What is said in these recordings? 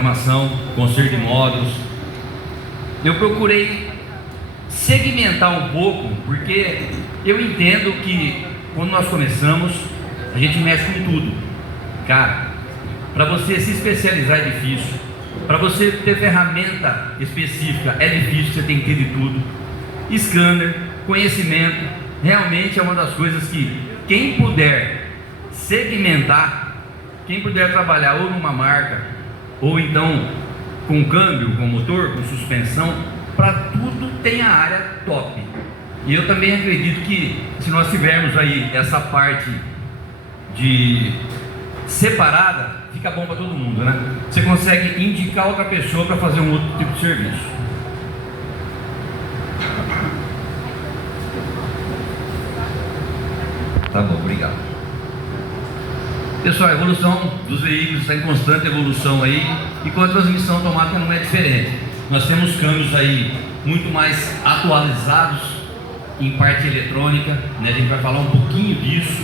programação, conserto de módulos. Eu procurei segmentar um pouco, porque eu entendo que quando nós começamos, a gente mexe com tudo. Cara, para você se especializar é difícil, para você ter ferramenta específica é difícil, você tem que ter de tudo. Scanner, conhecimento, realmente é uma das coisas que quem puder segmentar, quem puder trabalhar ou numa marca, ou então com câmbio, com motor, com suspensão, para tudo tem a área top. E eu também acredito que se nós tivermos aí essa parte de separada, fica bom para todo mundo, né? Você consegue indicar outra pessoa para fazer um outro tipo de serviço. Tá bom, obrigado. Pessoal, a evolução dos veículos está em constante evolução aí, e com a transmissão automática não é diferente. Nós temos câmbios aí muito mais atualizados em parte eletrônica, né? A gente vai falar um pouquinho disso.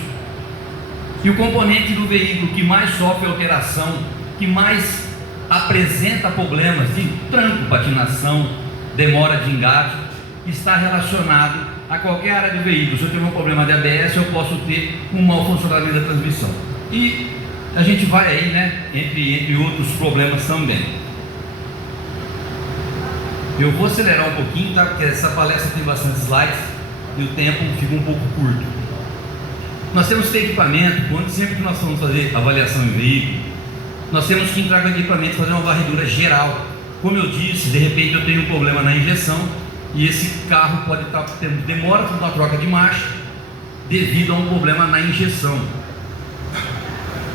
E o componente do veículo que mais sofre alteração, que mais apresenta problemas de tranco, patinação, demora de engate, está relacionado a qualquer área do veículo. Se eu tiver um problema de ABS, eu posso ter um mau funcionamento da transmissão. E a gente vai aí, né, entre outros problemas também. Eu vou acelerar um pouquinho, tá? Porque essa palestra tem bastante slides e o tempo fica um pouco curto. Nós temos que ter equipamento, quando sempre que nós vamos fazer avaliação em veículo, nós temos que entrar com equipamento e fazer uma varredura geral. Como eu disse, de repente eu tenho um problema na injeção e esse carro pode estar tendo demora na troca de marcha devido a um problema na injeção.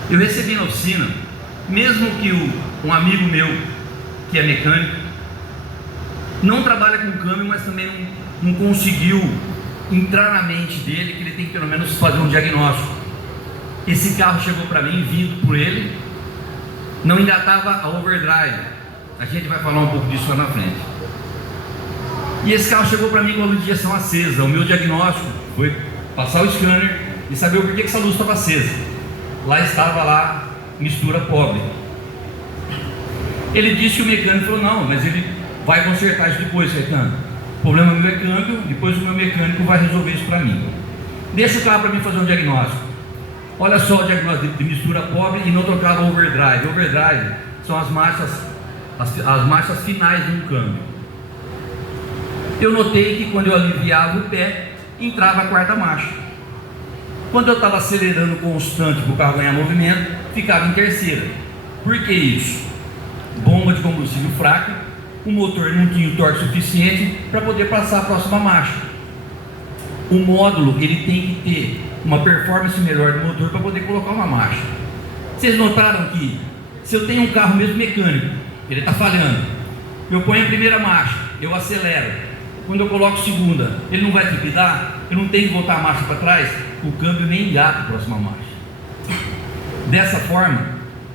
Eu recebi na oficina, mesmo que um amigo meu que é mecânico, não trabalha com câmbio, mas também não conseguiu entrar na mente dele que ele tem que pelo menos fazer um diagnóstico. Esse carro chegou para mim, vindo por ele, não engatava a overdrive. A gente vai falar um pouco disso lá na frente. E esse carro chegou para mim com a luz de injeção acesa. O meu diagnóstico foi passar o scanner e saber o porquê que essa luz estava acesa. Lá estava mistura pobre. Ele disse que o mecânico falou: não, mas ele vai consertar isso depois, Caetano. O problema meu é câmbio, depois o meu mecânico vai resolver isso para mim. Deixa o carro para mim fazer um diagnóstico. Olha só o diagnóstico de mistura pobre e não trocava overdrive. Overdrive são as marchas finais de um câmbio. Eu notei que quando eu aliviava o pé, entrava a quarta marcha. Quando eu estava acelerando constante para o carro ganhar movimento, ficava em terceira. Por que isso? Bomba de combustível fraca, o motor não tinha o torque suficiente para poder passar a próxima marcha. O módulo ele tem que ter uma performance melhor do motor para poder colocar uma marcha. Vocês notaram que se eu tenho um carro mesmo mecânico, ele está falhando, eu ponho a primeira marcha, eu acelero, quando eu coloco segunda, ele não vai trepidar, eu não tenho que voltar a marcha para trás, o câmbio nem engata a próxima marcha. Dessa forma,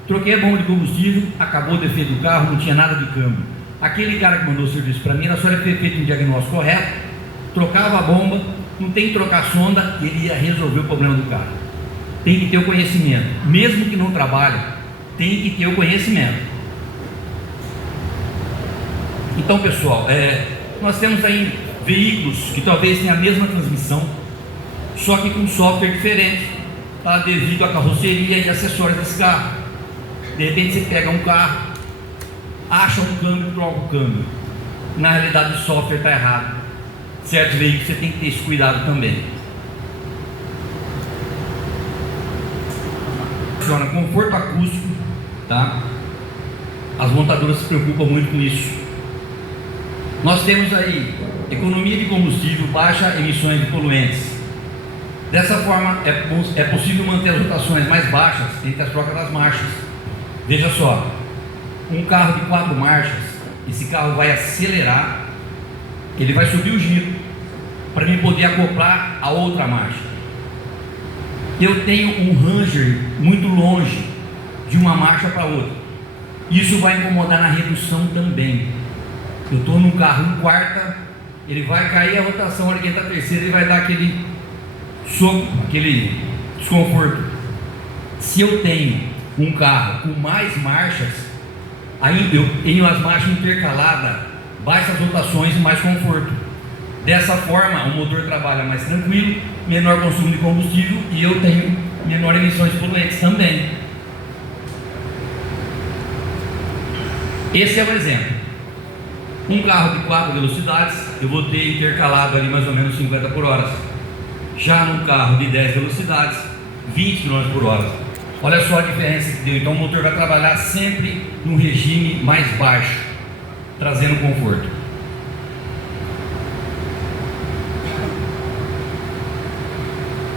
troquei a bomba de combustível, acabou o defeito do carro, não tinha nada de câmbio. Aquele cara que mandou o serviço para mim, era só ele ter feito um diagnóstico correto, trocava a bomba, não tem que trocar a sonda, ele ia resolver o problema do carro. Tem que ter o conhecimento, mesmo que não trabalhe, tem que ter o conhecimento. Então, pessoal, nós temos aí veículos que talvez tenham a mesma transmissão, só que com software diferente, tá? Devido à carroceria e acessórios desse carro. De repente você pega um carro, acha um câmbio, troca o câmbio. Na realidade o software está errado. Certos veículos você tem que ter esse cuidado também. Funciona conforto acústico, tá? As montadoras se preocupam muito com isso. Nós temos aí economia de combustível, baixa emissões de poluentes. Dessa forma é possível manter as rotações mais baixas entre as trocas das marchas. Veja só, um carro de 4 marchas, esse carro vai acelerar, ele vai subir o giro para mim poder acoplar a outra marcha. Eu tenho um Ranger muito longe de uma marcha para outra, isso vai incomodar na redução também. Eu estou num carro em quarta, ele vai cair a rotação, a hora que ele está terceira, ele vai dar aquele soco, aquele desconforto. Se eu tenho um carro com mais marchas, Aí eu tenho as marchas intercaladas, baixas rotações e mais conforto. Dessa forma, o motor trabalha mais tranquilo, menor consumo de combustível e eu tenho menor emissões poluentes também. Esse é o exemplo. Um carro de 4 velocidades, eu vou ter intercalado ali mais ou menos 50 por hora. Já num carro de 10 velocidades, 20 km por hora. Olha só a diferença que deu. Então o motor vai trabalhar sempre num regime mais baixo, trazendo conforto.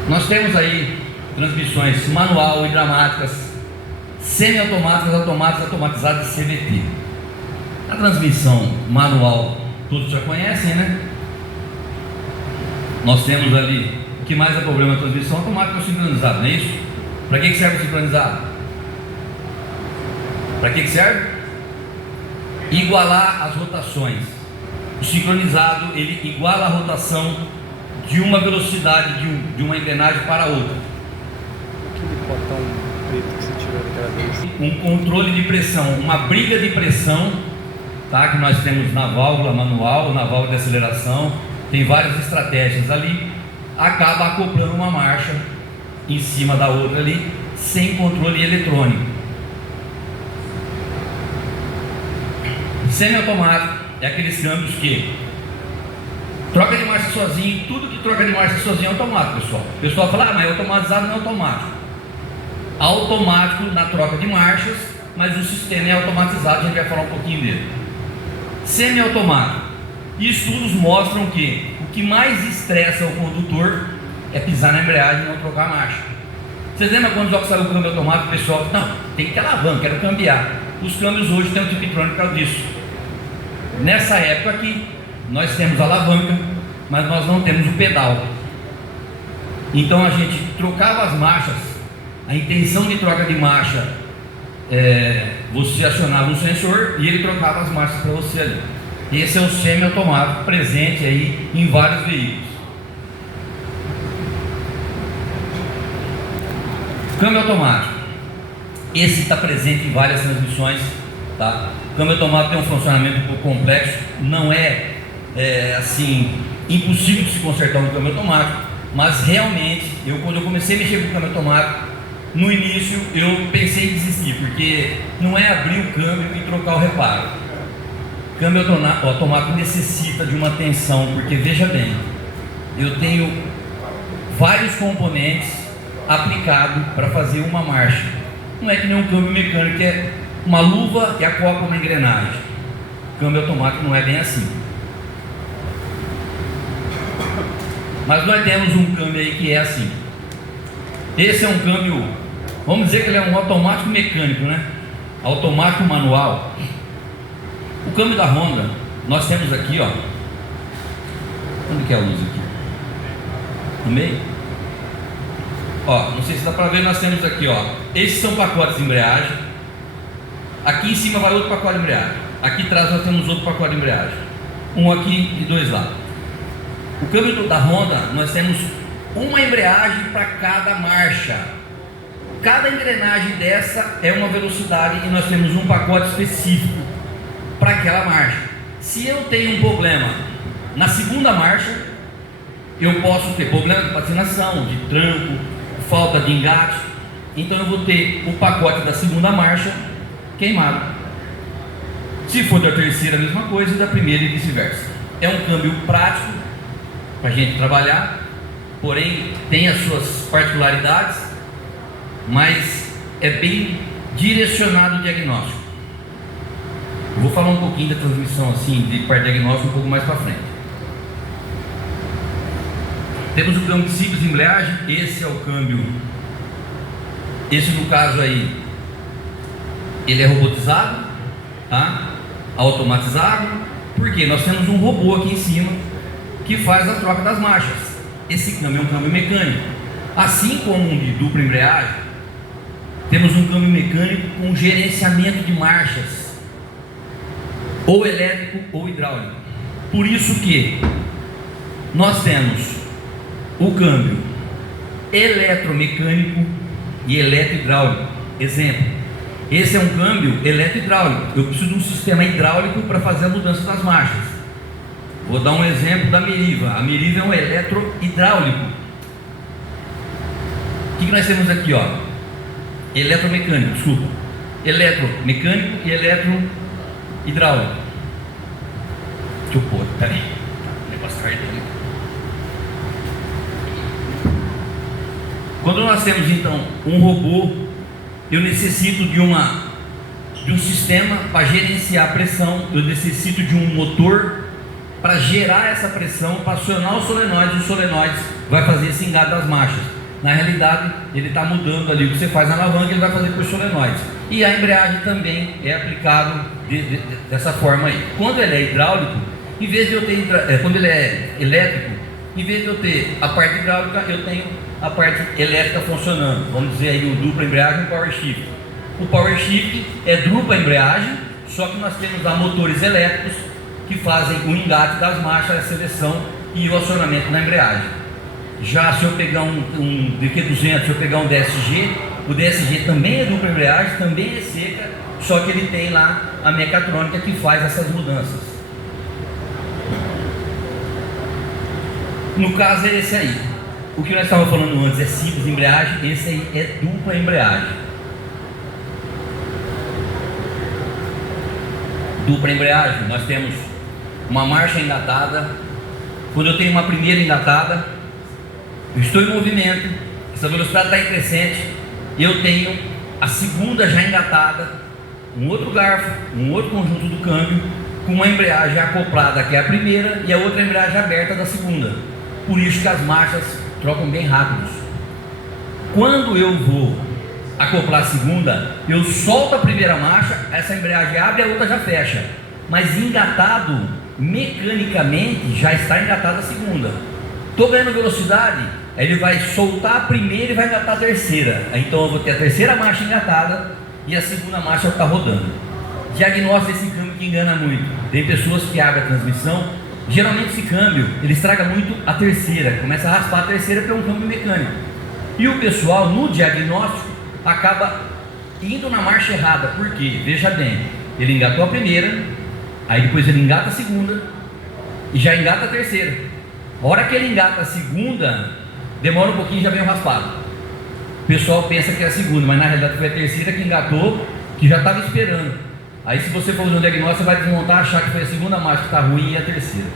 Nós temos aí transmissões manual, hidráulicas, semi-automáticas, automáticas, automatizadas e CVT. A transmissão manual, todos já conhecem, né? Nós temos ali, o que mais é problema da transmissão automática é o sincronizado, não é isso? Para que serve o sincronizado? Para que serve? Igualar as rotações. O sincronizado, ele iguala a rotação de uma velocidade de uma engrenagem para outra. Aquele botão preto que você tirou daquela vez. Um controle de pressão, uma briga de pressão, tá? Que nós temos na válvula manual, na válvula de aceleração, tem várias estratégias ali, acaba acoplando uma marcha em cima da outra ali, sem controle eletrônico. Semi-automático é aqueles câmbios que troca de marcha sozinho, tudo que troca de marcha sozinho é automático, pessoal. O pessoal fala, mas é automatizado, não é automático. Automático na troca de marchas, mas o sistema é automatizado, a gente vai falar um pouquinho dele. Semi-automático. Estudos mostram que o que mais estressa o condutor é pisar na embreagem e não trocar a marcha. Vocês lembram quando já saiu o câmbio automático, o pessoal, não, tem que ter alavanca, quero cambiar. Os câmbios hoje têm um tiptronic por causa disso. Nessa época aqui, nós temos alavanca, mas nós não temos o pedal. Então a gente trocava as marchas, a intenção de troca de marcha, você acionava um sensor e ele trocava as marchas para você ali. Esse é o semi-automático presente aí em vários veículos. Câmbio automático. Esse está presente em várias transmissões, tá? O câmbio automático tem um funcionamento um pouco complexo, não é assim, impossível de se consertar um câmbio automático, mas realmente, quando eu comecei a mexer com o câmbio automático, no início eu pensei em desistir, porque não é abrir o câmbio e trocar o reparo. O câmbio automático necessita de uma atenção, porque veja bem, eu tenho vários componentes aplicados para fazer uma marcha. Não é que nem um câmbio mecânico, que é uma luva e acopla uma engrenagem. O câmbio automático não é bem assim. Mas nós temos um câmbio aí que é assim. Esse é um câmbio, vamos dizer que ele é um automático mecânico, né? Automático manual. O câmbio da Honda, nós temos aqui, ó. Onde que é a luz aqui? No meio? Ó, não sei se dá para ver, nós temos aqui, ó. Esses são pacotes de embreagem. Aqui em cima vai outro pacote de embreagem. Aqui atrás nós temos outro pacote de embreagem. Um aqui e dois lá. O câmbio da Honda, nós temos uma embreagem para cada marcha. Cada engrenagem dessa é uma velocidade e nós temos um pacote específico para aquela marcha. Se eu tenho um problema na segunda marcha, eu posso ter problema de patinação, de tranco, falta de engate. Então eu vou ter o pacote da segunda marcha queimado. Se for da terceira, a mesma coisa, e da primeira e vice-versa. É um câmbio prático para a gente trabalhar, porém tem as suas particularidades, mas é bem direcionado o diagnóstico. Eu vou falar um pouquinho da transmissão assim, de parte diagnóstica um pouco mais para frente. Temos o câmbio simples de embreagem. Esse é o câmbio. Esse no caso aí, ele é robotizado, tá? Automatizado, porque nós temos um robô aqui em cima que faz a troca das marchas. Esse câmbio é um câmbio mecânico. Assim como um de dupla embreagem, temos um câmbio mecânico com gerenciamento de marchas, ou elétrico ou hidráulico. Por isso que nós temos o câmbio eletromecânico e eletrohidráulico. Exemplo, Esse é um câmbio eletro-hidráulico. Eu preciso de um sistema hidráulico para fazer a mudança das marchas. Vou dar um exemplo da Meriva. A Meriva é um eletro-hidráulico. O que nós temos aqui, ó? Eletromecânico, desculpa. Eletromecânico e eletro-hidráulico. Deixa eu pôr, peraí. O negócio tá ardendo. Quando nós temos então um robô, eu necessito de um sistema para gerenciar a pressão, eu necessito de um motor para gerar essa pressão, para acionar os solenoides vai fazer esse engate das marchas. Na realidade, ele está mudando ali o que você faz na alavanca, ele vai fazer por solenoides. E a embreagem também é aplicado dessa forma aí. Quando ele é hidráulico, em vez de eu ter, quando ele é elétrico, em vez de eu ter a parte hidráulica, eu tenho a parte elétrica funcionando. Vamos dizer aí o dupla embreagem e o power shift. O power shift é dupla embreagem, só que nós temos lá motores elétricos que fazem o engate das marchas, a seleção e o acionamento na embreagem. Já se eu pegar um DQ200, se eu pegar um DSG, o DSG também é dupla embreagem, também é seca, só que ele tem lá a mecatrônica que faz essas mudanças. No caso é esse aí. O que nós estávamos falando antes é simples embreagem, esse aí é dupla embreagem. Dupla embreagem, nós temos uma marcha engatada. Quando eu tenho uma primeira engatada, eu estou em movimento, essa velocidade está em crescente, eu tenho a segunda já engatada, um outro garfo, um outro conjunto do câmbio, com uma embreagem acoplada que é a primeira e a outra embreagem aberta da segunda. Por isso que as marchas trocam bem rápidos. Quando eu vou acoplar a segunda, eu solto a primeira marcha, essa embreagem abre e a outra já fecha. Mas engatado, mecanicamente, já está engatada a segunda. Estou ganhando velocidade, aí ele vai soltar a primeira e vai engatar a terceira. Então eu vou ter a terceira marcha engatada e a segunda marcha está rodando. Diagnóstico desse câmbio que engana muito. Tem pessoas que abrem a transmissão, geralmente esse câmbio, ele estraga muito a terceira, começa a raspar a terceira porque é um câmbio mecânico. E o pessoal, no diagnóstico, acaba indo na marcha errada. Por quê? Veja bem, ele engatou a primeira, aí depois ele engata a segunda e já engata a terceira. A hora que ele engata a segunda, demora um pouquinho e já vem o raspado. O pessoal pensa que é a segunda, mas na realidade foi a terceira que engatou, que já estava esperando. Aí se você for fazer um diagnóstico, você vai desmontar, achar que foi a segunda marcha que está ruim e a terceira.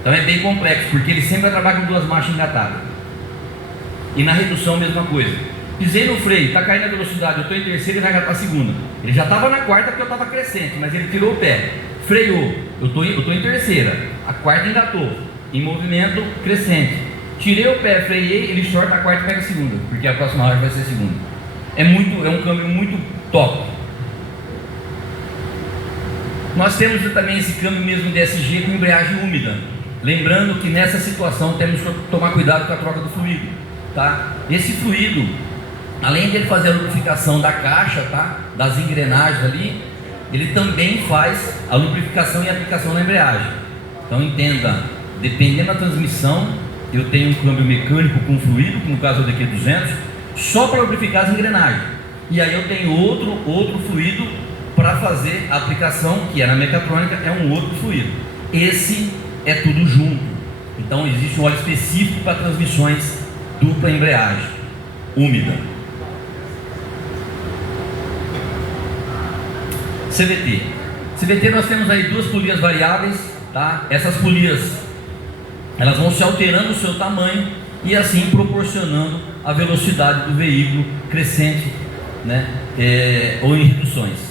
Então é bem complexo, porque ele sempre vai trabalhar com duas marchas engatadas. E na redução a mesma coisa. Pisei no freio, está caindo a velocidade, eu estou em terceira e vai engatar a segunda. Ele já estava na quarta porque eu estava crescente, mas ele tirou o pé, freou, eu estou em terceira, a quarta engatou, em movimento crescente. Tirei o pé, freiei, ele shorta a quarta e pega a segunda, porque a próxima hora vai ser a segunda. É um câmbio muito top. Nós temos também esse câmbio mesmo DSG com embreagem úmida. Lembrando que nessa situação temos que tomar cuidado com a troca do fluido, tá? Esse fluido, além de ele fazer a lubrificação da caixa, tá? Das engrenagens ali, ele também faz a lubrificação e a aplicação na embreagem. Então entenda, dependendo da transmissão, eu tenho um câmbio mecânico com fluido, que no caso é o DQ200, só para lubrificar as engrenagens. E aí eu tenho outro fluido para fazer a aplicação, que é na mecatrônica, é um outro fluido. Esse é tudo junto. Então existe um óleo específico para transmissões dupla embreagem úmida. CVT nós temos aí duas polias variáveis, tá? Essas polias, elas vão se alterando o seu tamanho e assim proporcionando a velocidade do veículo crescente, né? Ou em reduções.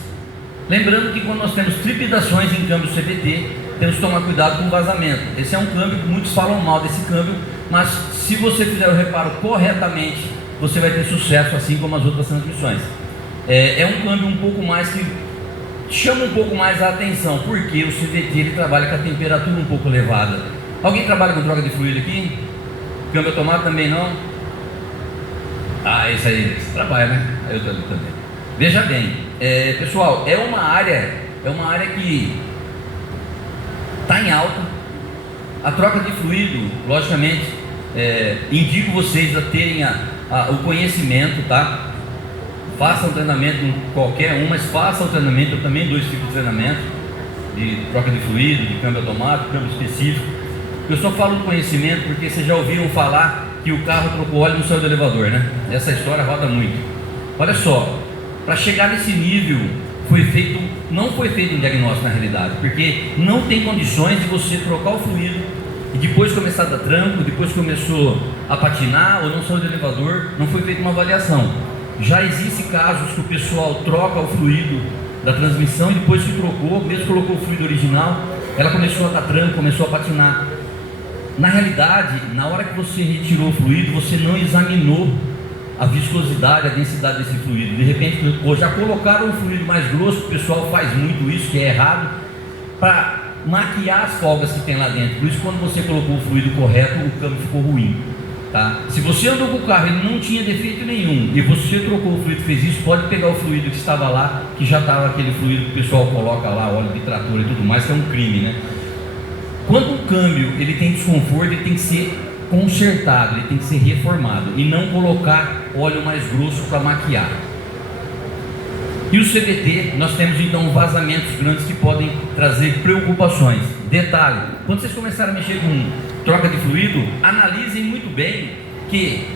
Lembrando que quando nós temos tripidações em câmbio CVT, temos que tomar cuidado com o vazamento. Esse é um câmbio que muitos falam mal desse câmbio, mas se você fizer o reparo corretamente, você vai ter sucesso, assim como as outras transmissões. É um câmbio um pouco mais que chama um pouco mais a atenção, porque o CVT ele trabalha com a temperatura um pouco elevada. Alguém trabalha com troca de fluido aqui? Câmbio automático também não? Ah, esse aí você trabalha, né? Eu também. Veja bem, pessoal, é uma área que está em alta. A troca de fluido, logicamente, indico vocês a terem o conhecimento, tá? Faça um treinamento com qualquer um, mas faça o treinamento. Eu também dou esse tipo de treinamento de troca de fluido, de câmbio automático, câmbio específico. Eu só falo do conhecimento porque vocês já ouviram falar que o carro trocou óleo e não saiu do elevador, né? Essa história roda muito. Olha só, para chegar nesse nível não foi feito um diagnóstico na realidade, porque não tem condições de você trocar o fluido e depois começar a dar tranco, depois começou a patinar ou não saiu do elevador, não foi feita uma avaliação. Já existem casos que o pessoal troca o fluido da transmissão e depois que trocou, mesmo colocou o fluido original, ela começou a dar tranco, começou a patinar. Na realidade, na hora que você retirou o fluido, você não examinou a viscosidade, a densidade desse fluido. De repente, já colocaram um fluido mais grosso, o pessoal faz muito isso, que é errado, para maquiar as folgas que tem lá dentro. Por isso, quando você colocou o fluido correto, o câmbio ficou ruim. Tá? Se você andou com o carro e ele não tinha defeito nenhum, e você trocou o fluido e fez isso, pode pegar o fluido que estava lá, que já estava aquele fluido que o pessoal coloca lá, óleo de trator e tudo mais, que é um crime, né? Quando um câmbio ele tem desconforto, ele tem que ser consertado, ele tem que ser reformado e não colocar óleo mais grosso para maquiar. E o CVT, nós temos então vazamentos grandes que podem trazer preocupações. Detalhe, quando vocês começarem a mexer com troca de fluido, analisem muito bem que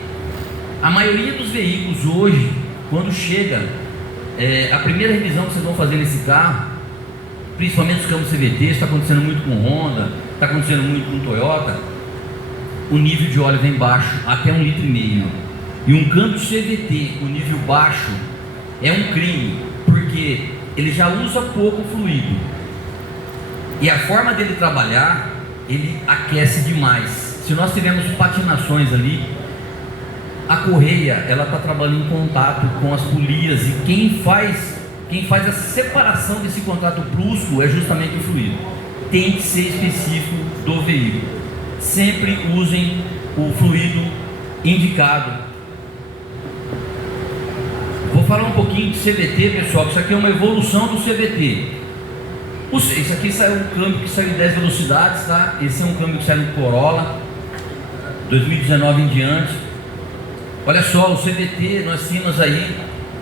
a maioria dos veículos hoje, quando chega a primeira revisão que vocês vão fazer nesse carro, principalmente os câmbios CVT, está acontecendo muito com Honda, está acontecendo muito com Toyota, o nível de óleo vem baixo, até 1,5 litro. E um câmbio CVT com nível baixo é um crime, porque ele já usa pouco fluido. E a forma dele trabalhar, ele aquece demais. Se nós tivermos patinações ali, a correia, ela está trabalhando em contato com as polias, e quem faz a separação desse contato brusco é justamente o fluido. Tem que ser específico do veículo. Sempre usem o fluido indicado. Vou falar um pouquinho de CVT, pessoal, que isso aqui é uma evolução do CVT. Isso aqui saiu um câmbio que saiu em 10 velocidades, tá? Esse é um câmbio que saiu no Corolla 2019 em diante. Olha só, o CVT, nós tínhamos aí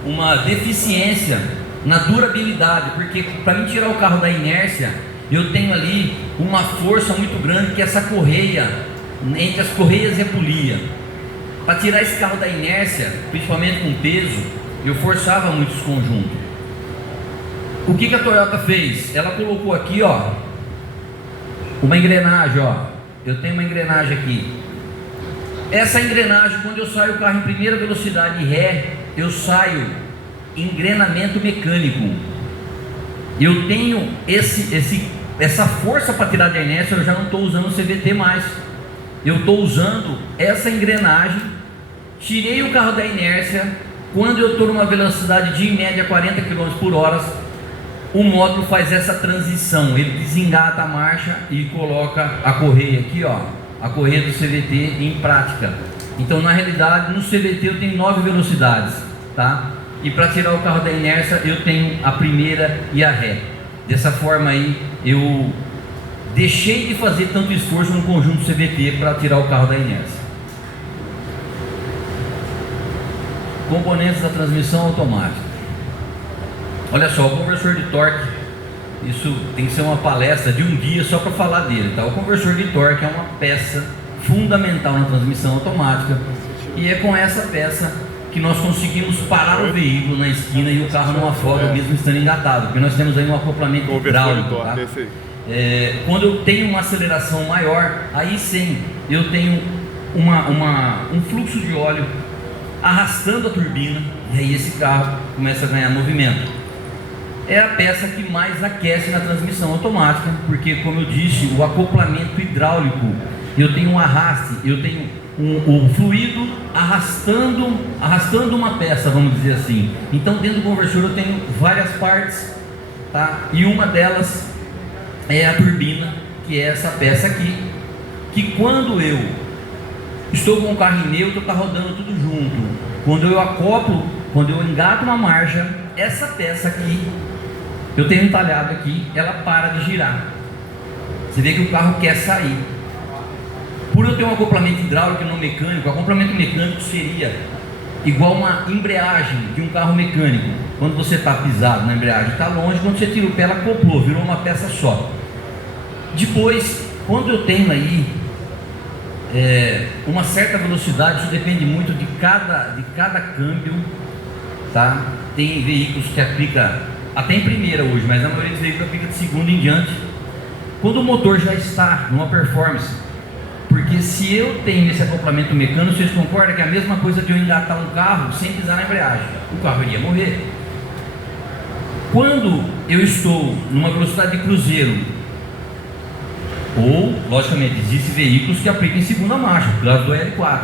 uma deficiência na durabilidade, porque para mim tirar o carro da inércia, eu tenho ali uma força muito grande, que é essa correia, entre as correias e a polia. Para tirar esse carro da inércia, principalmente com peso, eu forçava muito esse conjunto. O que a Toyota fez? Ela colocou aqui, ó, uma engrenagem, ó. Eu tenho uma engrenagem aqui. Essa engrenagem, quando eu saio o carro em primeira velocidade e ré, eu saio engrenamento mecânico. Eu tenho essa força para tirar da inércia, eu já não estou usando o CVT mais. Eu estou usando essa engrenagem. Tirei o carro da inércia. Quando eu estou numa velocidade de em média 40 km por hora, o módulo faz essa transição. Ele desengata a marcha e coloca a correia aqui, ó, a correia do CVT em prática. Então, na realidade, no CVT eu tenho 9 velocidades, tá? E para tirar o carro da inércia eu tenho a primeira e a ré. Dessa forma aí eu deixei de fazer tanto esforço no conjunto CVT para tirar o carro da inércia. Componentes da transmissão automática. Olha só, o conversor de torque, isso tem que ser uma palestra de um dia só para falar dele, tá? O conversor de torque é uma peça fundamental na transmissão automática, e é com essa peça que nós conseguimos parar o veículo na esquina e o carro não afoga mesmo estando engatado, porque nós temos aí um acoplamento hidráulico, tá? Quando eu tenho uma aceleração maior, aí sim eu tenho um fluxo de óleo arrastando a turbina, e aí esse carro começa a ganhar movimento. É a peça que mais aquece na transmissão automática, porque, como eu disse, o acoplamento hidráulico, eu tenho um arraste, eu tenho o fluido arrastando uma peça, vamos dizer assim. Então, dentro do conversor eu tenho várias partes, tá? E uma delas é a turbina, que é essa peça aqui, que quando eu estou com o carro em neutro, está rodando tudo junto. Quando eu acoplo, quando eu engato uma marcha, essa peça aqui, eu tenho entalhado aqui, ela para de girar. Você vê que o carro quer sair. Por eu ter um acoplamento hidráulico e não mecânico, o acoplamento mecânico seria igual uma embreagem de um carro mecânico. Quando você está pisado na embreagem, está longe, quando você tira o pé, ela acoplou, virou uma peça só. Depois, quando eu tenho aí uma certa velocidade, isso depende muito de cada câmbio, tá? Tem veículos que aplica até em primeira hoje, mas a maioria dos veículos aplica de segunda em diante. Quando o motor já está numa performance, porque se eu tenho esse acoplamento mecânico, vocês concordam que é a mesma coisa de eu engatar um carro sem pisar na embreagem, o carro iria morrer. Quando eu estou numa velocidade de cruzeiro, ou, logicamente, existem veículos que aplicam em segunda marcha, por causa do L4.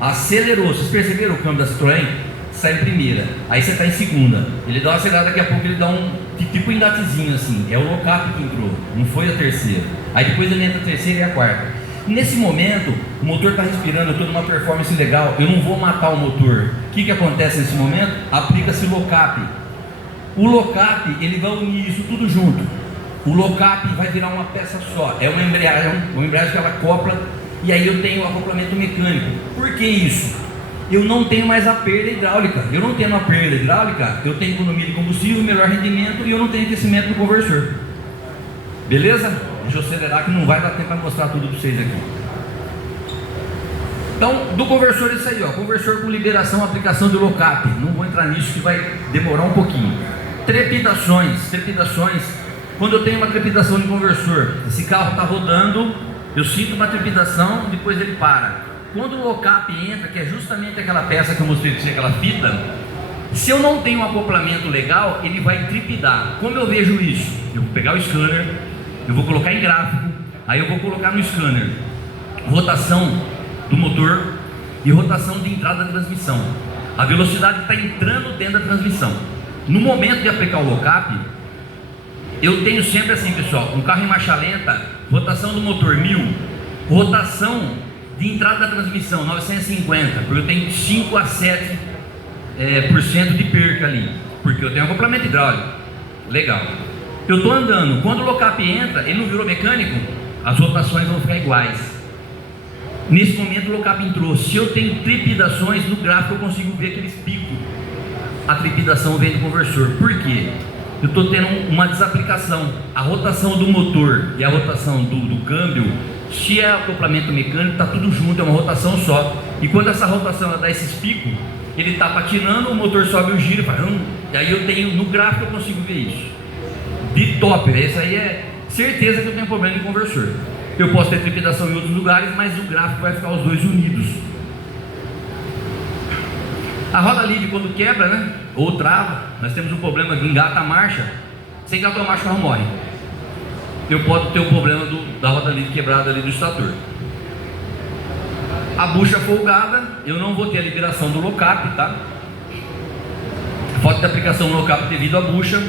Acelerou, vocês perceberam o câmbio da Citroën? Sai em primeira, aí você está em segunda. Ele dá uma acelerada, daqui a pouco ele dá um tipo engatezinho assim. É o low-cap que entrou, não foi a terceira. Aí depois ele entra a terceira e a quarta. Nesse momento, o motor está respirando, eu estou numa performance legal, eu não vou matar o motor. O que acontece nesse momento? Aplica-se o low-cap. O low-cap, ele vai unir isso tudo junto. O low-cap vai virar uma peça só, é uma embreagem que ela acopla, e aí eu tenho o acoplamento mecânico. Por que isso? Eu não tenho mais a perda hidráulica. Eu não tenho a perda hidráulica, eu tenho economia de combustível, melhor rendimento, e eu não tenho aquecimento do conversor. Beleza? Deixa eu acelerar que não vai dar tempo para mostrar tudo para vocês aqui. Então, do conversor, isso aí, ó, conversor com liberação, aplicação de low-cap. Não vou entrar nisso que vai demorar um pouquinho. Trepidações. Quando eu tenho uma trepidação de conversor, esse carro está rodando, eu sinto uma trepidação, depois ele para. Quando o low-cap entra, que é justamente aquela peça que eu mostrei para você, aquela fita, se eu não tenho um acoplamento legal, ele vai trepidar. Como eu vejo isso? Eu vou pegar o scanner, eu vou colocar em gráfico, aí eu vou colocar no scanner rotação do motor e rotação de entrada da transmissão. A velocidade está entrando dentro da transmissão. No momento de aplicar o low-cap, eu tenho sempre assim, pessoal, um carro em marcha lenta, rotação do motor 1000, rotação de entrada da transmissão 950, porque eu tenho 5 a 7% de perca ali, porque eu tenho acoplamento hidráulico. Legal. Eu estou andando, quando o low-cap entra, ele não virou mecânico, as rotações vão ficar iguais. Nesse momento o low-cap entrou. Se eu tenho trepidações, no gráfico eu consigo ver aqueles picos. A trepidação vem do conversor. Por quê? Eu estou tendo uma desaplicação. A rotação do motor e a rotação do câmbio, se é acoplamento mecânico, está tudo junto, é uma rotação só. E quando essa rotação dá esses picos, ele está patinando, o motor sobe o giro, e aí eu tenho, no gráfico eu consigo ver isso. De top, esse aí é certeza que eu tenho problema de conversor. Eu posso ter trepidação em outros lugares, mas o gráfico vai ficar os dois unidos. A roda livre quando quebra, né, ou trava, nós temos um problema de engata a marcha. Sem engatar a marcha o carro morre. Eu posso ter o problema da roda livre quebrada ali do estator. A bucha folgada, eu não vou ter a liberação do low-cap, tá? Falta de aplicação do low-cap devido à bucha.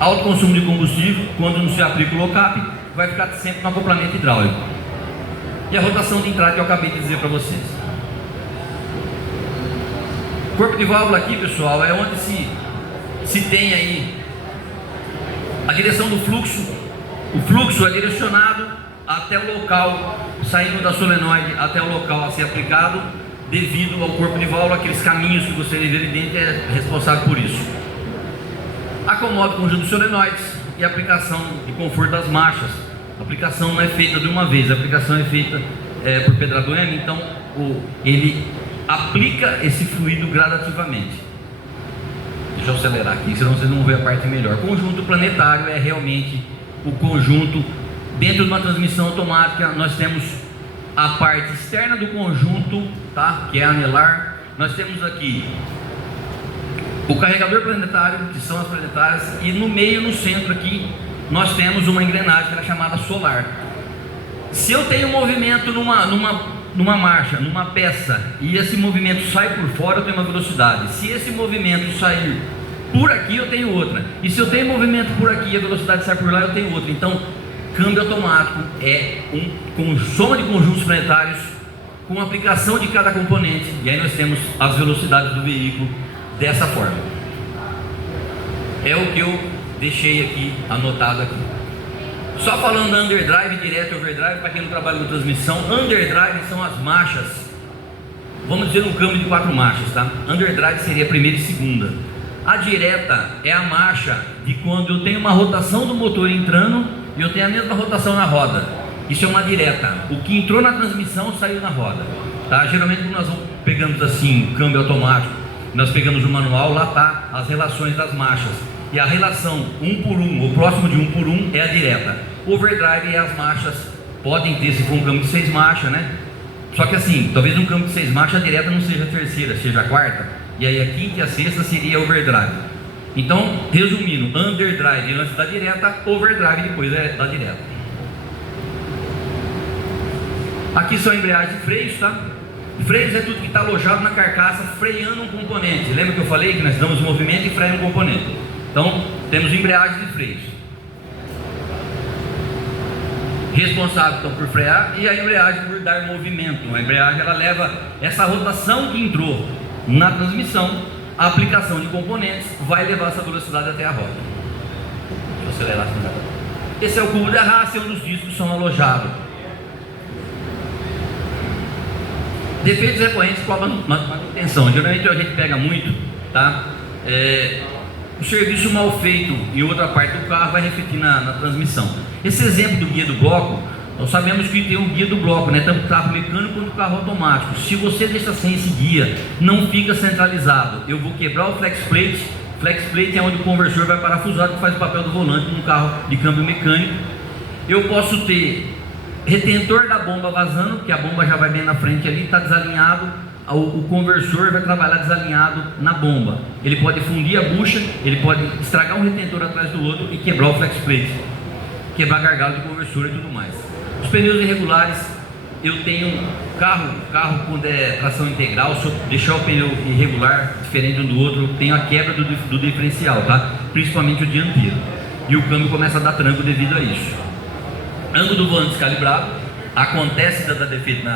Alto consumo de combustível, quando não se aplica o low-cap, vai ficar sempre no acoplamento hidráulico. E a rotação de entrada que eu acabei de dizer para vocês. Corpo de válvula aqui, pessoal, é onde se tem aí a direção do fluxo. O fluxo é direcionado até o local, saindo da solenoide até o local a ser aplicado, devido ao corpo de válvula, aqueles caminhos que você vê ali dentro é responsável por isso. Acomoda o conjunto de solenoides e aplicação de conforto das marchas. A aplicação não é feita de uma vez, a aplicação é feita por pedrador, então ele aplica esse fluido gradativamente. Deixa eu acelerar aqui, senão vocês não vão ver a parte melhor. Conjunto planetário é realmente o conjunto. Dentro de uma transmissão automática, nós temos a parte externa do conjunto, tá? Que é anelar. Nós temos aqui o carregador planetário, que são as planetárias, e no meio, no centro aqui, nós temos uma engrenagem que é chamada solar. Se eu tenho movimento numa marcha, numa peça, e esse movimento sai por fora, eu tenho uma velocidade. Se esse movimento sair por aqui, eu tenho outra. E se eu tenho movimento por aqui e a velocidade sai por lá, eu tenho outra. Então, câmbio automático é com soma de conjuntos planetários, com aplicação de cada componente. E aí nós temos as velocidades do veículo dessa forma. É o que eu deixei aqui anotado aqui. Só falando underdrive, direto overdrive, para quem não trabalha com transmissão, underdrive são as marchas vamos dizer um câmbio de 4 marchas, tá? Underdrive seria a primeira e segunda. A direta é a marcha de quando eu tenho uma rotação do motor entrando e eu tenho a mesma rotação na roda. Isso é uma direta. O que entrou na transmissão saiu na roda, tá? Geralmente quando nós pegamos assim, câmbio automático, nós pegamos o manual, lá tá as relações das marchas. E a relação 1 por 1, ou próximo de 1 por 1, é a direta. Overdrive é as marchas, podem ter, se for um câmbio de 6 marchas, né? Só que assim, talvez um câmbio de 6 marchas a direta não seja a terceira, seja a quarta. E aí a quinta e a sexta seria overdrive. Então, resumindo, underdrive antes da direta, overdrive depois da direta. Aqui são embreagens de freios, tá? Freios é tudo que está alojado na carcaça, freando um componente. Lembra que eu falei que nós damos movimento e freia um componente? Então, temos embreagens de freios. Responsável então por frear, e a embreagem por dar movimento. A embreagem ela leva essa rotação que entrou na transmissão, a aplicação de componentes vai levar essa velocidade até a roda. Deixa eu acelerar assim. Esse é o cubo de arraste, onde os discos são alojados. Defeitos recorrentes com a manutenção. Geralmente a gente pega muito, tá? O serviço mal feito em outra parte do carro vai refletir na transmissão. Esse exemplo do guia do bloco, nós sabemos que tem um guia do bloco, né? Tanto o carro mecânico quanto o carro automático. Se você deixa sem esse guia, não fica centralizado. Eu vou quebrar o flex plate. Flex plate é onde o conversor vai parafusado, que faz o papel do volante num carro de câmbio mecânico. Eu posso ter retentor da bomba vazando, porque a bomba já vai bem na frente ali, está desalinhado. O conversor vai trabalhar desalinhado na bomba. Ele pode fundir a bucha, ele pode estragar um retentor atrás do outro e quebrar o flex plate, quebrar gargalo de conversor e tudo mais. Os pneus irregulares, eu tenho carro quando é tração integral, se eu deixar o pneu irregular diferente um do outro, eu tenho a quebra do diferencial, tá? Principalmente o dianteiro. E o câmbio começa a dar tranco devido a isso. Ângulo do volante descalibrado, acontece dar defeito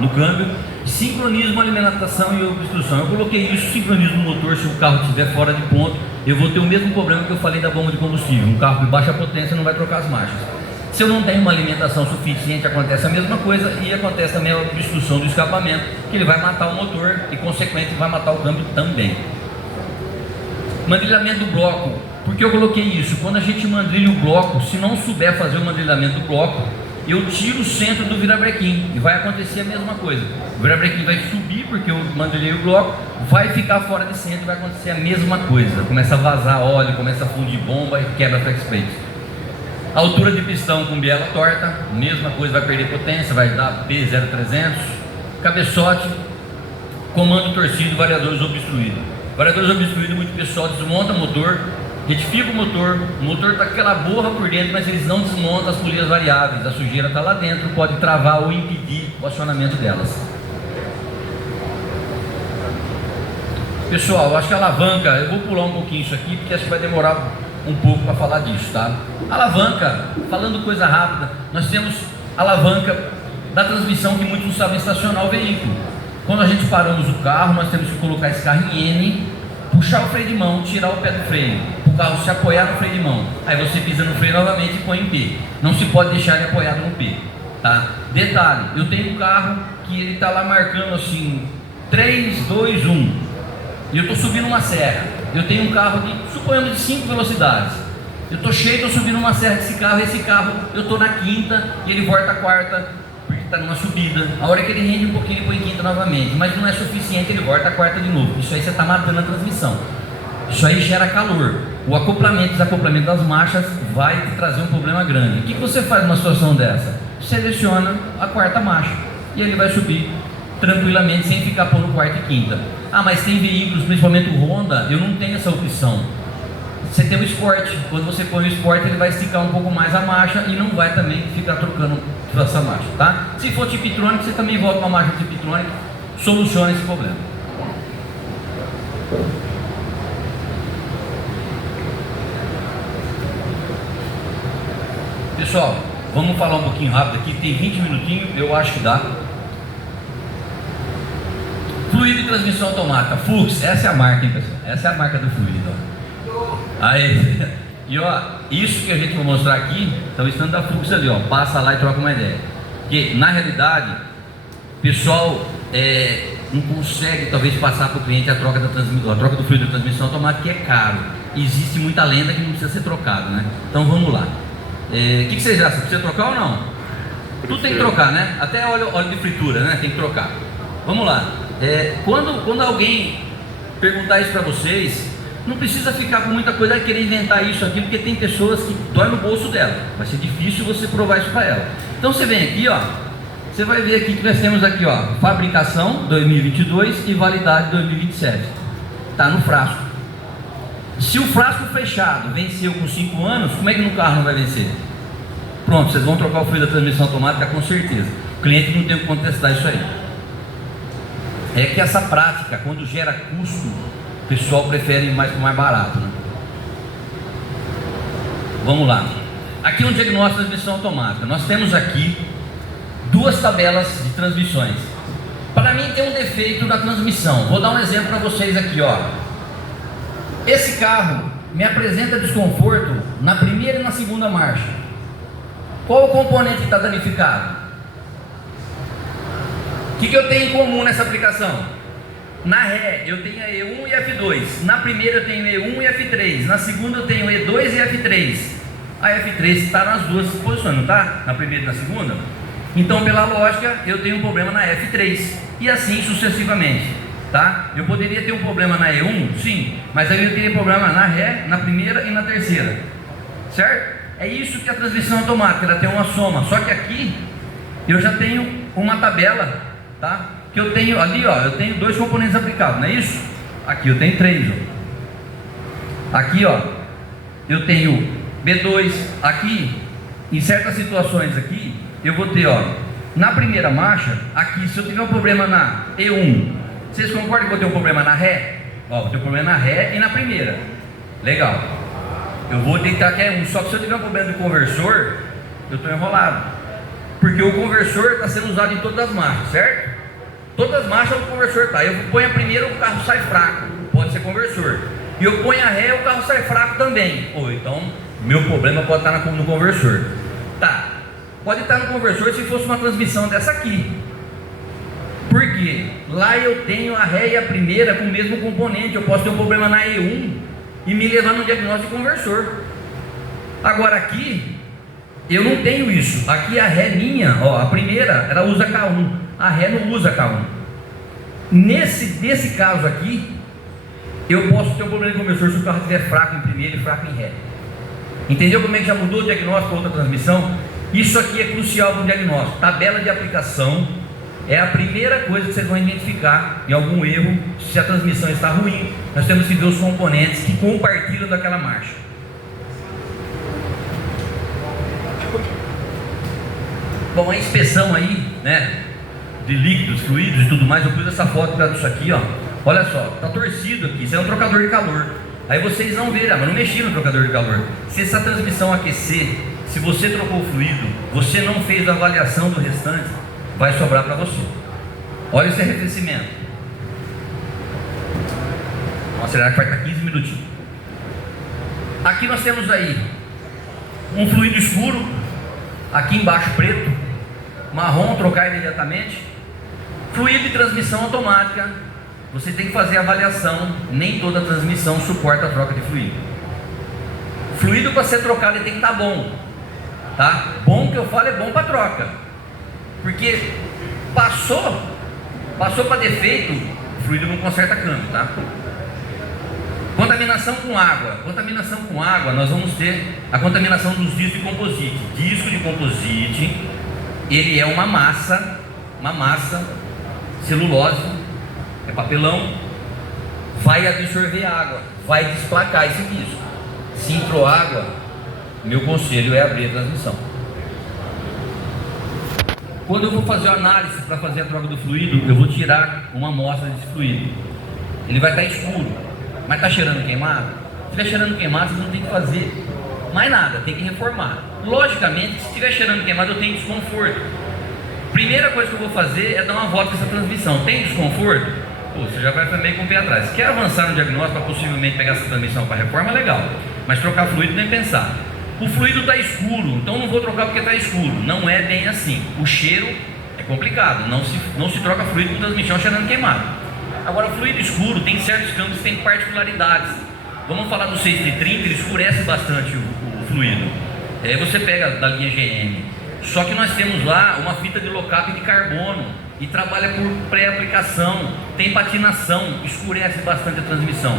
no câmbio. Sincronismo, alimentação e obstrução. Eu coloquei isso, sincronismo no motor. Se o carro estiver fora de ponto, eu vou ter o mesmo problema que eu falei da bomba de combustível. Um carro de baixa potência não vai trocar as marchas. Se eu não tenho uma alimentação suficiente, acontece a mesma coisa. E acontece também a obstrução do escapamento, que ele vai matar o motor e consequentemente vai matar o câmbio também. Mandrilhamento do bloco. Por que eu coloquei isso? Quando a gente mandrilha o bloco, se não souber fazer o mandrilhamento do bloco, eu tiro o centro do virabrequim e vai acontecer a mesma coisa. O virabrequim vai subir porque eu mandrilhei o bloco, vai ficar fora de centro, vai acontecer a mesma coisa. Começa a vazar óleo, começa a fundir bomba e quebra flex plate. Altura de pistão com biela torta, mesma coisa, vai perder potência, vai dar P0300. Cabeçote, comando torcido, variadores obstruídos. Variadores obstruídos, muito pessoal desmonta o motor, retifica o motor está com aquela borra por dentro, mas eles não desmontam as polias variáveis, a sujeira está lá dentro, pode travar ou impedir o acionamento delas. Pessoal, acho que a alavanca, eu vou pular um pouquinho isso aqui, porque acho que vai demorar um pouco para falar disso, tá? Alavanca, falando coisa rápida, nós temos alavanca da transmissão que muitos não sabem estacionar o veículo. Quando a gente paramos o carro, nós temos que colocar esse carro em N, puxar o freio de mão, tirar o pé do freio, para o carro se apoiar no freio de mão. Aí você pisa no freio novamente e põe em P. Não se pode deixar ele apoiado no P, tá? Detalhe, eu tenho um carro que ele está lá marcando assim 3, 2, 1 e eu estou subindo uma serra. Eu tenho um carro de, suponhamos, de 5 velocidades. Eu estou cheio, estou subindo uma serra desse carro. Esse carro eu estou na quinta e ele volta a quarta, porque está numa subida. A hora que ele rende um pouquinho, ele põe em quinta novamente, mas não é suficiente, ele volta a quarta de novo. Isso aí você está matando a transmissão. Isso aí gera calor. O acoplamento, desacoplamento das marchas vai te trazer um problema grande. O que você faz numa situação dessa? Seleciona a quarta marcha e ele vai subir tranquilamente, sem ficar pondo quarta e quinta. Ah, mas tem veículos, principalmente o Honda, eu não tenho essa opção. Você tem o Sport, quando você põe o Sport, ele vai esticar um pouco mais a marcha e não vai também ficar trocando essa marcha, tá? Se for Tiptronic, você também volta uma marcha Tiptronic, soluciona esse problema. Pessoal, vamos falar um pouquinho rápido aqui, tem 20 minutinhos, eu acho que dá. Fluido de transmissão automática, Flux, essa é a marca, hein, pessoal? Essa é a marca do fluido, ó. Aí, e ó, isso que a gente vai mostrar aqui, tá o stand da Flux ali, ó, passa lá e troca uma ideia. Porque, na realidade, pessoal não consegue talvez passar para o cliente a troca do fluido da transmissão automática, que é caro. Existe muita lenda que não precisa ser trocado, né? Então vamos lá. O que vocês acham? Precisa trocar ou não? Tudo tem que trocar, né? Até óleo de fritura, né? Tem que trocar. Vamos lá. Quando alguém perguntar isso para vocês, não precisa ficar com muita coisa, querer inventar isso aqui, porque tem pessoas que dói no bolso dela. Vai ser difícil você provar isso para ela. Então você vem aqui, ó. Você vai ver aqui que nós temos aqui, ó, fabricação 2022 e validade 2027. Tá no frasco. Se o frasco fechado venceu com 5 anos, como é que no carro não vai vencer? Pronto, vocês vão trocar o fluido da transmissão automática com certeza. O cliente não tem que contestar isso aí. É que essa prática, quando gera custo, o pessoal prefere ir mais barato, né? Vamos lá. Aqui é um diagnóstico de transmissão automática. Nós temos aqui 2 tabelas de transmissões. Para mim tem um defeito na transmissão. Vou dar um exemplo para vocês aqui, ó. Esse carro me apresenta desconforto na primeira e na segunda marcha. Qual o componente que está danificado? O que eu tenho em comum nessa aplicação? Na ré eu tenho a E1 e F2. Na primeira eu tenho E1 e F3. Na segunda eu tenho E2 e F3. A F3 está nas duas posições, não está? Na primeira e na segunda. Então, pela lógica, eu tenho um problema na F3. E assim sucessivamente, tá? Eu poderia ter um problema na E1, sim, mas aí eu teria problema na ré, na primeira e na terceira. Certo? É isso que a transmissão automática, ela tem uma soma. Só que aqui eu já tenho uma tabela, tá? Que eu tenho ali, ó, eu tenho 2 componentes aplicados, não é isso? Aqui eu tenho 3, ó. Aqui, ó, eu tenho B2. Aqui, em certas situações aqui, eu vou ter, ó, na primeira marcha, aqui, se eu tiver um problema na E1, vocês concordam que eu vou ter um problema na ré? Ó, vou ter um problema na ré e na primeira. Legal. Eu vou tentar que é 1, só que se eu tiver um problema de conversor, eu estou enrolado. Porque o conversor está sendo usado em todas as marchas, certo? Todas as marchas o conversor está. Eu ponho a primeira, o carro sai fraco, pode ser conversor. E eu ponho a ré, o carro sai fraco também. Pô, então, meu problema pode estar no conversor. Tá, pode estar no conversor se fosse uma transmissão dessa aqui. Por quê? Lá eu tenho a ré e a primeira com o mesmo componente. Eu posso ter um problema na E1 e me levar no diagnóstico de conversor. Agora aqui eu não tenho isso. Aqui a ré minha, ó, a primeira ela usa K1, a ré não usa K1. Nesse caso aqui, eu posso ter um problema de conversor se o carro estiver fraco em primeira e fraco em ré. Entendeu como é que já mudou o diagnóstico para outra transmissão? Isso aqui é crucial para o diagnóstico. Tabela de aplicação é a primeira coisa que vocês vão identificar em algum erro. Se a transmissão está ruim, nós temos que ver os componentes que compartilham daquela marcha. Bom, a inspeção aí, né, de líquidos, fluidos e tudo mais, eu pus essa foto disso aqui, ó. Olha só, tá torcido aqui, isso é um trocador de calor. Aí vocês vão ver, mas não mexi no trocador de calor. Se essa transmissão aquecer, se você trocou o fluido, você não fez a avaliação do restante, vai sobrar para você. Olha esse arrefecimento. Vamos acelerar que vai estar 15 minutinhos. Aqui nós temos aí um fluido escuro, aqui embaixo preto, marrom, trocar imediatamente. Fluido de transmissão automática, você tem que fazer a avaliação. Nem toda transmissão suporta a troca de fluido. Fluido para ser trocado ele tem que estar bom, tá? Bom que eu falo é bom para troca, porque passou para defeito, o fluido não conserta câmbio, tá? Contaminação com água, nós vamos ter a contaminação dos discos de composite. Disco de composite, ele é uma massa celulose, é papelão, vai absorver água, vai desplacar esse disco. Se entrou água, meu conselho é abrir a transmissão. Quando eu vou fazer a análise para fazer a troca do fluido, eu vou tirar uma amostra desse fluido. Ele vai estar escuro, mas está cheirando queimado? Se estiver cheirando queimado, você não tem que fazer mais nada, tem que reformar. Logicamente, se estiver cheirando queimado, eu tenho desconforto. Primeira coisa que eu vou fazer é dar uma volta nessa transmissão. Tem desconforto? Pô, você já vai meio com o pé atrás. Se quer avançar no diagnóstico para possivelmente pegar essa transmissão para reforma, é legal. Mas trocar fluido nem pensar. O fluido está escuro, então não vou trocar porque está escuro. Não é bem assim. O cheiro É complicado, não se troca fluido com transmissão cheirando queimado. Agora, fluido escuro tem certos câmbios que tem particularidades. Vamos falar do 630, ele escurece bastante o fluido. Você pega da linha GM, só que nós temos lá uma fita de lock-up de carbono e trabalha por pré-aplicação, tem patinação, escurece bastante a transmissão.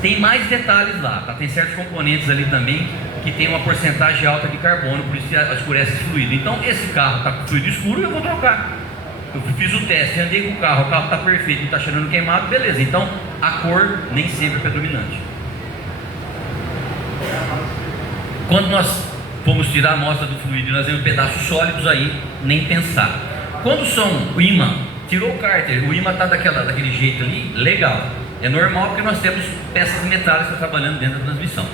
Tem mais detalhes lá, tá? Tem certos componentes ali também que tem uma porcentagem alta de carbono, por isso que escurece esse fluido. Então esse carro está com fluido escuro, eu vou trocar. Eu fiz o teste, andei com o carro está perfeito, não está cheirando queimado, beleza. Então a cor nem sempre é predominante. Quando nós fomos tirar a amostra do fluido e nós vemos pedaços sólidos aí, nem pensar. Quando são o imã, tirou o cárter, o imã está daquele jeito ali, legal. É normal porque nós temos peças metálicas trabalhando dentro da transmissão.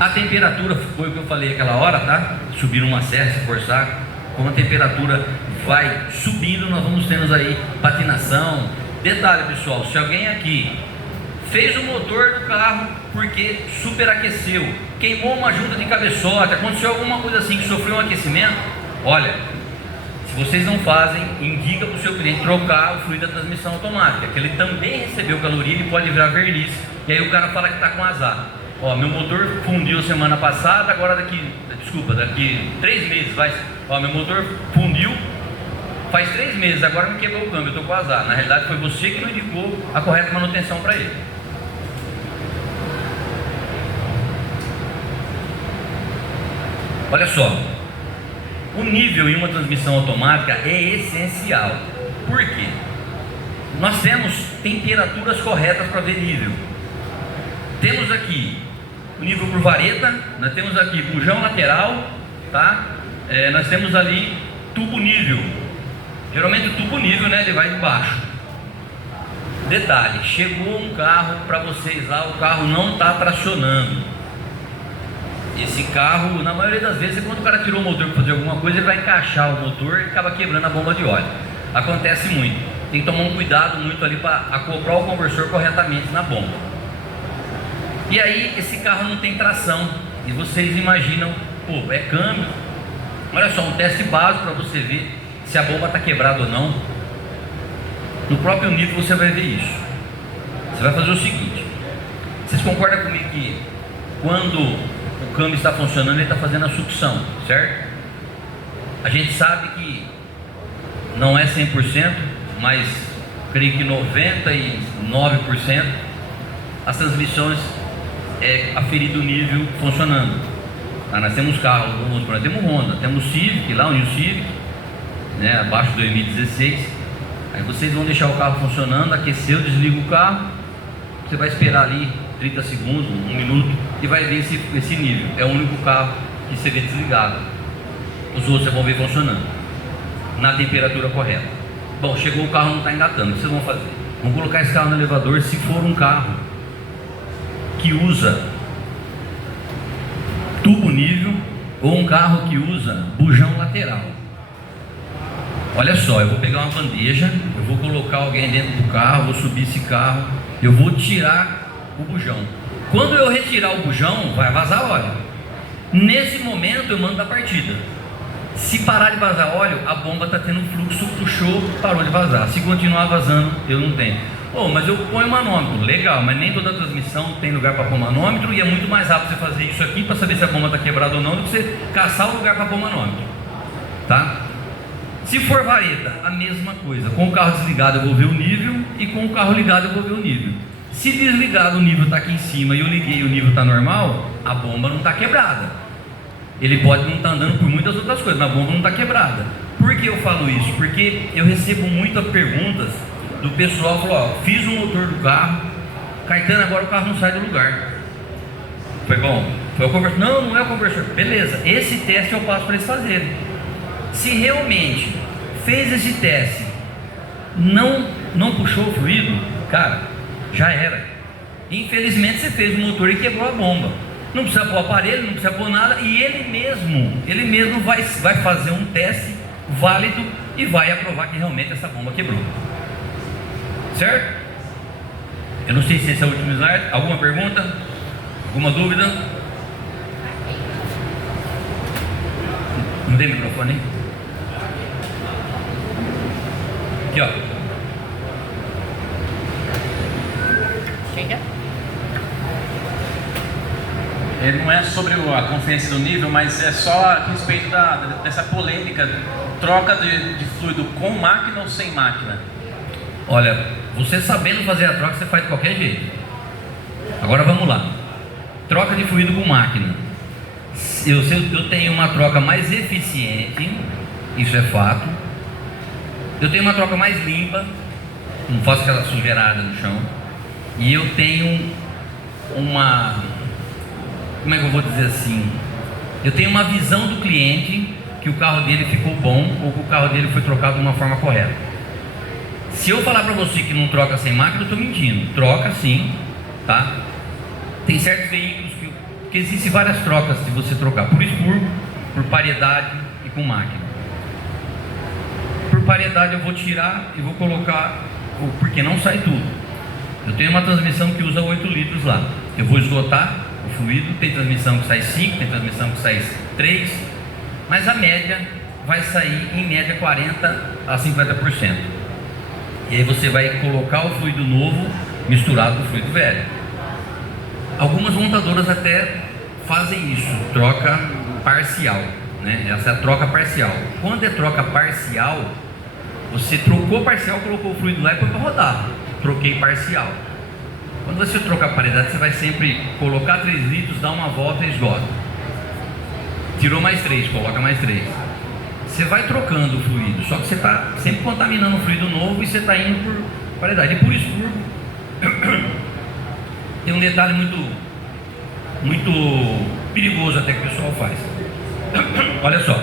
A temperatura, foi o que eu falei aquela hora, tá? Subir uma serra, se forçar, como a temperatura vai subindo, nós vamos tendo aí patinação. Detalhe, pessoal, se alguém aqui fez o motor do carro porque superaqueceu, queimou uma junta de cabeçote, aconteceu alguma coisa assim que sofreu um aquecimento, olha, se vocês não fazem, indica para o seu cliente trocar o fluido da transmissão automática, que ele também recebeu caloria, ele pode virar verniz, e aí o cara fala que está com azar. Ó, meu motor fundiu semana passada, agora daqui 3 meses, meu motor fundiu faz 3 meses, agora me quebrou o câmbio, eu estou com azar. Na realidade foi você que não indicou a correta manutenção para ele. Olha só, o nível em uma transmissão automática é essencial. Por quê? Nós temos temperaturas corretas para ver nível. Temos aqui o nível por vareta, nós temos aqui bujão lateral, tá? Nós temos ali tubo nível. Geralmente o tubo nível, né, ele vai de baixo. Detalhe, chegou um carro para vocês lá, o carro não está tracionando. Esse carro, na maioria das vezes, quando o cara tirou o motor para fazer alguma coisa, ele vai encaixar o motor e acaba quebrando a bomba de óleo. Acontece muito. Tem que tomar um cuidado muito ali para acoplar o conversor corretamente na bomba. E aí, esse carro não tem tração. E vocês imaginam, pô, é câmbio. Olha só, um teste básico para você ver se a bomba está quebrada ou não. No próprio nível você vai ver isso. Você vai fazer o seguinte: vocês concordam comigo que quando o câmbio está funcionando, ele está fazendo a sucção, certo? A gente sabe que não é 100%, mas creio que 99% as transmissões aferido o nível funcionando. Tá? Nós temos carros, nós temos Honda, temos Civic, lá o New Civic, né, abaixo de 2016. Aí vocês vão deixar o carro funcionando, aqueceu, desliga o carro, você vai esperar ali 30 segundos, 1 minuto e vai ver esse nível. É o único carro que você vê desligado. Os outros você vão ver funcionando na temperatura correta. Bom, chegou o carro, não está engatando, o que vocês vão fazer? Vão colocar esse carro no elevador. Se for um carro que usa tubo nível ou um carro que usa bujão lateral, olha só, eu vou pegar uma bandeja, eu vou colocar alguém dentro do carro, vou subir esse carro, eu vou tirar o bujão. Quando eu retirar o bujão, vai vazar óleo. Nesse momento eu mando a partida. Se parar de vazar óleo, a bomba está tendo fluxo, puxou, parou de vazar. Se continuar vazando, eu não tenho. Mas eu ponho manômetro, legal, mas nem toda transmissão tem lugar para pôr manômetro, e é muito mais rápido você fazer isso aqui para saber se a bomba está quebrada ou não, do que você caçar o lugar para pôr manômetro, tá? Se for vareta, a mesma coisa. Com o carro desligado eu vou ver o nível, e com o carro ligado eu vou ver o nível. Se desligado o nível está aqui em cima e eu liguei e o nível está normal, a bomba não está quebrada. Ele pode não estar andando por muitas outras coisas, mas a bomba não está quebrada. Por que eu falo isso? Porque eu recebo muitas perguntas do pessoal que falou: fiz o motor do carro, Caetano, agora o carro não sai do lugar. Foi bom? Foi o conversor? Não, não é o conversor. Beleza, esse teste eu passo para eles fazerem. Se realmente fez esse teste, não puxou o fluido, cara, já era. Infelizmente você fez o motor e quebrou a bomba. Não precisa pôr aparelho, não precisa pôr nada, e ele mesmo vai fazer um teste válido e vai aprovar que realmente essa bomba quebrou. Certo? Eu não sei se esse é o último slide. Alguma pergunta? Alguma dúvida? Não tem microfone aí? Aqui, ó. Quem é? Não é sobre a conferência do nível, mas é só a respeito dessa polêmica, troca de fluido com máquina ou sem máquina. Olha, você sabendo fazer a troca, você faz de qualquer jeito. Agora vamos lá. Troca de fluido com máquina. Eu tenho uma troca mais eficiente, isso é fato. Eu tenho uma troca mais limpa, não faço aquela sujeirada no chão. E eu tenho uma... Como é que eu vou dizer assim? Eu tenho uma visão do cliente que o carro dele ficou bom ou que o carro dele foi trocado de uma forma correta. Se eu falar para você que não troca sem máquina, eu estou mentindo. Troca sim, tá? Tem certos veículos que existem várias trocas de você trocar por expurgo, por paridade e com máquina. Por paridade eu vou tirar e vou colocar, porque não sai tudo. Eu tenho uma transmissão que usa 8 litros lá. Eu vou esgotar o fluido, tem transmissão que sai 5, tem transmissão que sai 3, mas a média vai sair em média 40 a 50%. E aí você vai colocar o fluido novo misturado com o fluido velho. Algumas montadoras até fazem isso, troca parcial, né? Essa é a troca parcial. Quando é troca parcial, você trocou parcial, colocou o fluido lá e foi para rodar. Troquei parcial. Quando você trocar paridade, você vai sempre colocar 3 litros, dar uma volta e esgota. Tirou mais 3, coloca mais 3. Você vai trocando o fluido, só que você está sempre contaminando o fluido novo e você está indo por paridade. E por expurgo, tem um detalhe muito perigoso até que o pessoal faz. Olha só,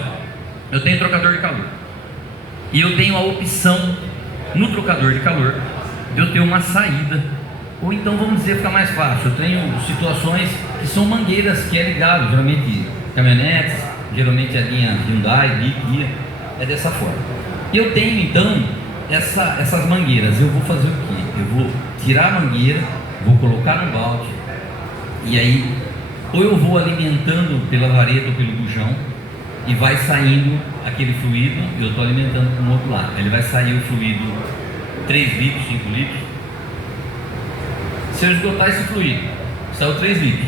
eu tenho trocador de calor e eu tenho a opção no trocador de calor de eu ter uma saída, ou então vamos dizer, fica mais fácil, eu tenho situações que são mangueiras que é ligado, geralmente caminhonetes, geralmente a linha Hyundai, Kia, é dessa forma. Eu tenho então essas mangueiras. Eu vou fazer o quê? Eu vou tirar a mangueira, vou colocar no balde, e aí ou eu vou alimentando pela vareta ou pelo bujão e vai saindo aquele fluido, eu estou alimentando para o outro lado. Ele vai sair o fluido 3 litros, 5 litros. Se eu esgotar esse fluido, saiu 3 litros,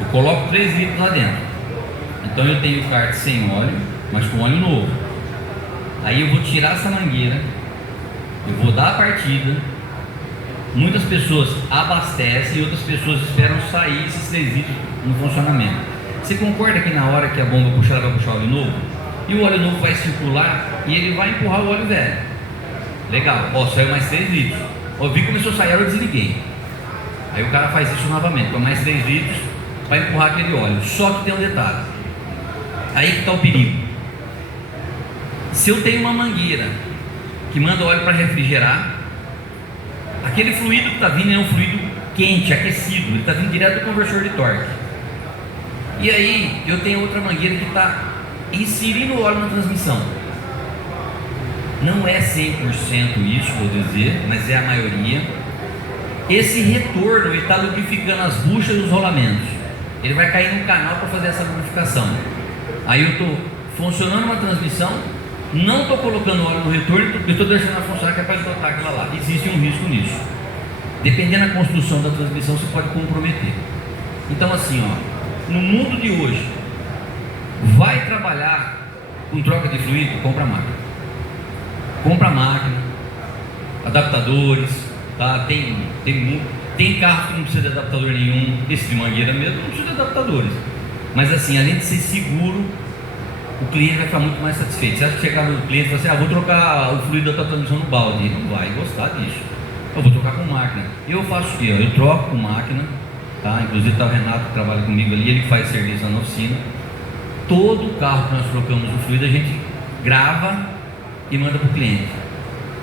eu coloco 3 litros lá dentro. Então eu tenho o kart sem óleo, mas com óleo novo. Aí eu vou tirar essa mangueira, eu vou dar a partida. Muitas pessoas abastecem e outras pessoas esperam sair esses 3 litros no funcionamento. Você concorda que na hora que a bomba puxar, ela vai puxar o óleo novo? E o óleo novo vai circular e ele vai empurrar o óleo velho. Legal, ó, saiu mais 3 litros. Ó, vi que começou a sair, eu desliguei. Aí o cara faz isso novamente, com mais 3 litros para empurrar aquele óleo. Só que tem um detalhe. Aí que está o perigo. Se eu tenho uma mangueira que manda óleo para refrigerar, aquele fluido que está vindo é um fluido quente, aquecido, ele está vindo direto do conversor de torque. E aí eu tenho outra mangueira que está inserindo o óleo na transmissão. Não é 100% isso, vou dizer, mas é a maioria. Esse retorno, ele está lubrificando as buchas e os rolamentos. Ele vai cair no canal para fazer essa lubrificação. Aí eu estou funcionando uma transmissão, não estou colocando óleo no retorno, eu estou deixando ela funcionar, que é para esgotar aquela lá. Existe um risco nisso. Dependendo da construção da transmissão, você pode comprometer. Então assim, ó, no mundo de hoje, vai trabalhar com troca de fluido, compra máquina. Compra máquina, adaptadores, tá? Tem carro que não precisa de adaptador nenhum, esse de mangueira mesmo não precisa de adaptadores. Mas assim, além de ser seguro, o cliente vai ficar muito mais satisfeito. Você acha que chegar no cliente e falar assim, vou trocar o fluido da tua transmissão no balde? Ele não vai gostar disso. Eu vou trocar com máquina. Eu faço o quê? Eu troco com máquina, tá? Inclusive está o Renato que trabalha comigo ali, ele faz serviço na oficina. Todo carro que nós trocamos o fluido, a gente grava e manda para o cliente.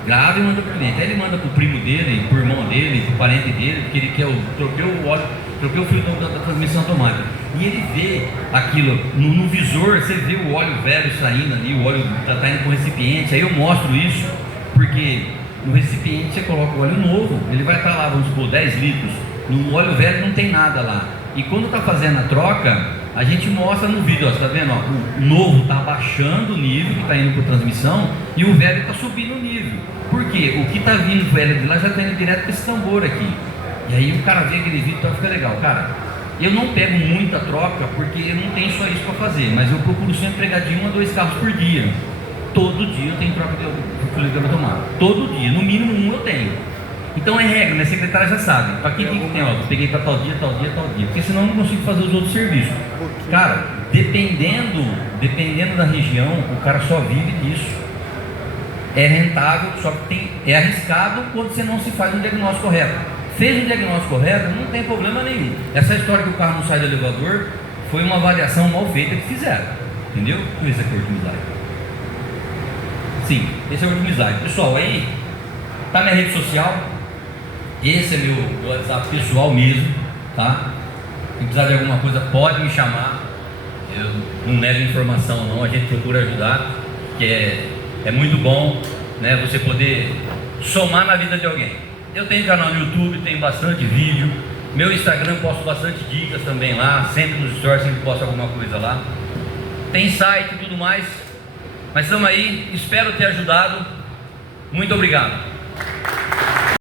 Grava e manda para o cliente. Aí ele manda para o primo dele, para o irmão dele, para o parente dele, porque ele quer troquei o óleo, troquei o fluido da transmissão automática. E ele vê aquilo no visor, você vê o óleo velho saindo ali, o óleo está indo para o recipiente. Aí eu mostro isso, porque no recipiente você coloca o óleo novo, ele vai estar lá, vamos supor, 10 litros. No óleo velho não tem nada lá. E quando está fazendo a troca, a gente mostra no vídeo, ó, você está vendo? Ó, o novo está abaixando o nível que está indo para transmissão e o velho está subindo o nível. Por quê? O que está vindo velho de lá já está indo direto para esse tambor aqui. E aí o cara vê aquele vídeo e tá, fica legal. Cara, eu não pego muita troca porque eu não tenho só isso para fazer, mas eu procuro sempre pegar de 1 a 2 carros por dia. Todo dia eu tenho troca de fluido de tomada. Todo dia, no mínimo 1 eu tenho. Então é regra, minha secretária já sabe. Para que tem, ó, peguei para tal dia, tal dia, tal dia. Porque senão eu não consigo fazer os outros serviços. Cara, dependendo da região, o cara só vive disso. É rentável, só que é arriscado quando você não se faz um diagnóstico correto. Fez um diagnóstico correto, não tem problema nenhum. Essa história que o carro não sai do elevador foi uma avaliação mal feita que fizeram. Entendeu? Esse aqui é o último slide. Sim, esse é o último slide. Pessoal, aí tá minha rede social. Esse é meu WhatsApp pessoal mesmo, tá? Se precisar de alguma coisa, pode me chamar. Eu não nego informação não, a gente procura ajudar, que é muito bom, né? Você poder somar na vida de alguém. Eu tenho canal no YouTube, tenho bastante vídeo. Meu Instagram, posto bastante dicas também lá, sempre nos stories, sempre posto alguma coisa lá. Tem site e tudo mais. Mas estamos aí, espero ter ajudado. Muito obrigado.